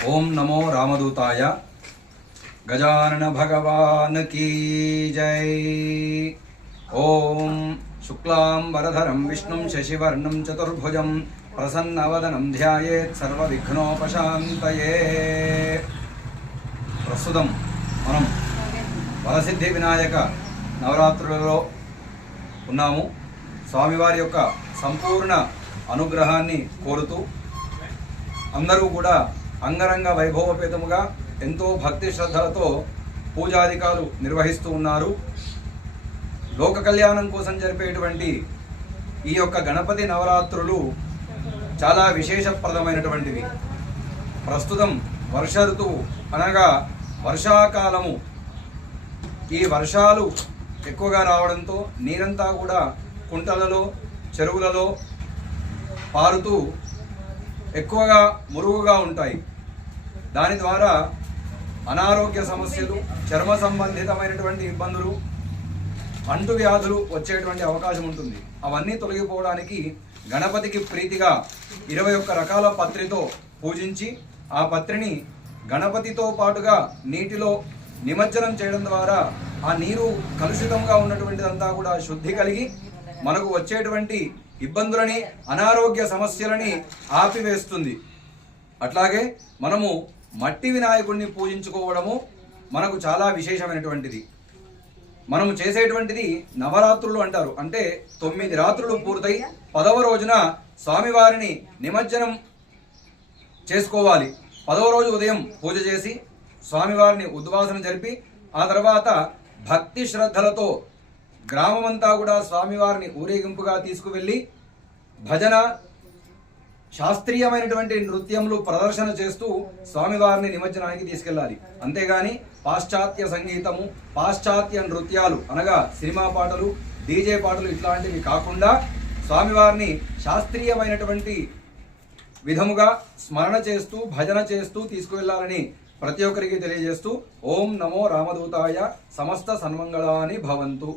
ओम नमो रामदूताय। गजानन भगवान की जय। ओम शुक्लांबरधरं विष्णुं शशिवर्णं चतुर्भुजं प्रसन्नवदनं ध्यायेत् सर्वविघ्नोपशान्तये। ప్రస్తుతం మనం వరసిద్ధి వినాయక నవరాత్రులలో ఉన్నాము. స్వామివారి యొక్క సంపూర్ణ అనుగ్రహాన్ని కోరుతూ అందరూ కూడా అంగరంగ వైభవపేతముగా ఎంతో భక్తి శ్రద్ధలతో పూజాధికాలు నిర్వహిస్తూ ఉన్నారు. లోక కళ్యాణం కోసం జరిపేటువంటి ఈ యొక్క గణపతి నవరాత్రులు చాలా విశేషప్రదమైనటువంటివి. ప్రస్తుతం వర్ష ఋతువు అనగా వర్షాకాలము. ఈ వర్షాలు ఎక్కువగా రావడంతో నీరంతా కూడా కుంటలలో చెరువులలో పారుతూ ఎక్కువగా మురుగుగా ఉంటాయి. దాని ద్వారా అనారోగ్య సమస్యలు, చర్మ సంబంధితమైనటువంటి ఇబ్బందులు, అంటు వ్యాధులు వచ్చేటువంటి అవకాశం ఉంటుంది. అవన్నీ తొలగిపోవడానికి గణపతికి ప్రీతిగా 21 రకాల పత్రితో పూజించి ఆ పత్రిని గణపతితో పాటుగా నీటిలో నిమజ్జనం చేయడం ద్వారా ఆ నీరు కలుషితంగా ఉన్నటువంటిదంతా కూడా శుద్ధి కలిగి మనకు వచ్చేటువంటి ఇబ్బందులని, అనారోగ్య సమస్యలని ఆపివేస్తుంది. అట్లాగే మనము మట్టి వినాయకుడిని పూజించుకోవడము మనకు చాలా విశేషమైనటువంటిది. మనము చేసేటువంటిది నవరాత్రులు అంటారు. అంటే 9 రాత్రులు పూర్తయి 10వ రోజున స్వామివారిని నిమజ్జనం చేసుకోవాలి. 10వ రోజు ఉదయం పూజ చేసి స్వామివారిని ఉద్వాసన జరిపి ఆ తర్వాత భక్తి శ్రద్ధలతో గ్రామమంతా కూడా స్వామివారిని ఊరేగింపుగా తీసుకువెళ్ళి భజన, శాస్త్రీయమైనటువంటి నృత్యములు ప్రదర్శన చేస్తూ స్వామివారిని నిమజ్జనానికి తీసుకెళ్ళాలి. అంతేగాని పాశ్చాత్య సంగీతము, పాశ్చాత్య నృత్యాలు అనగా సినిమా పాటలు, డీజే పాటలు ఇట్లాంటివి కాకుండా స్వామివారిని శాస్త్రీయమైనటువంటి విధముగా స్మరణ చేస్తూ భజన చేస్తూ తీసుకువెళ్ళాలని ప్రతి ఒక్కరికి తెలియజేస్తూ ఓం నమో రామదూతాయ. సమస్త సన్మంగళాని భవంతు.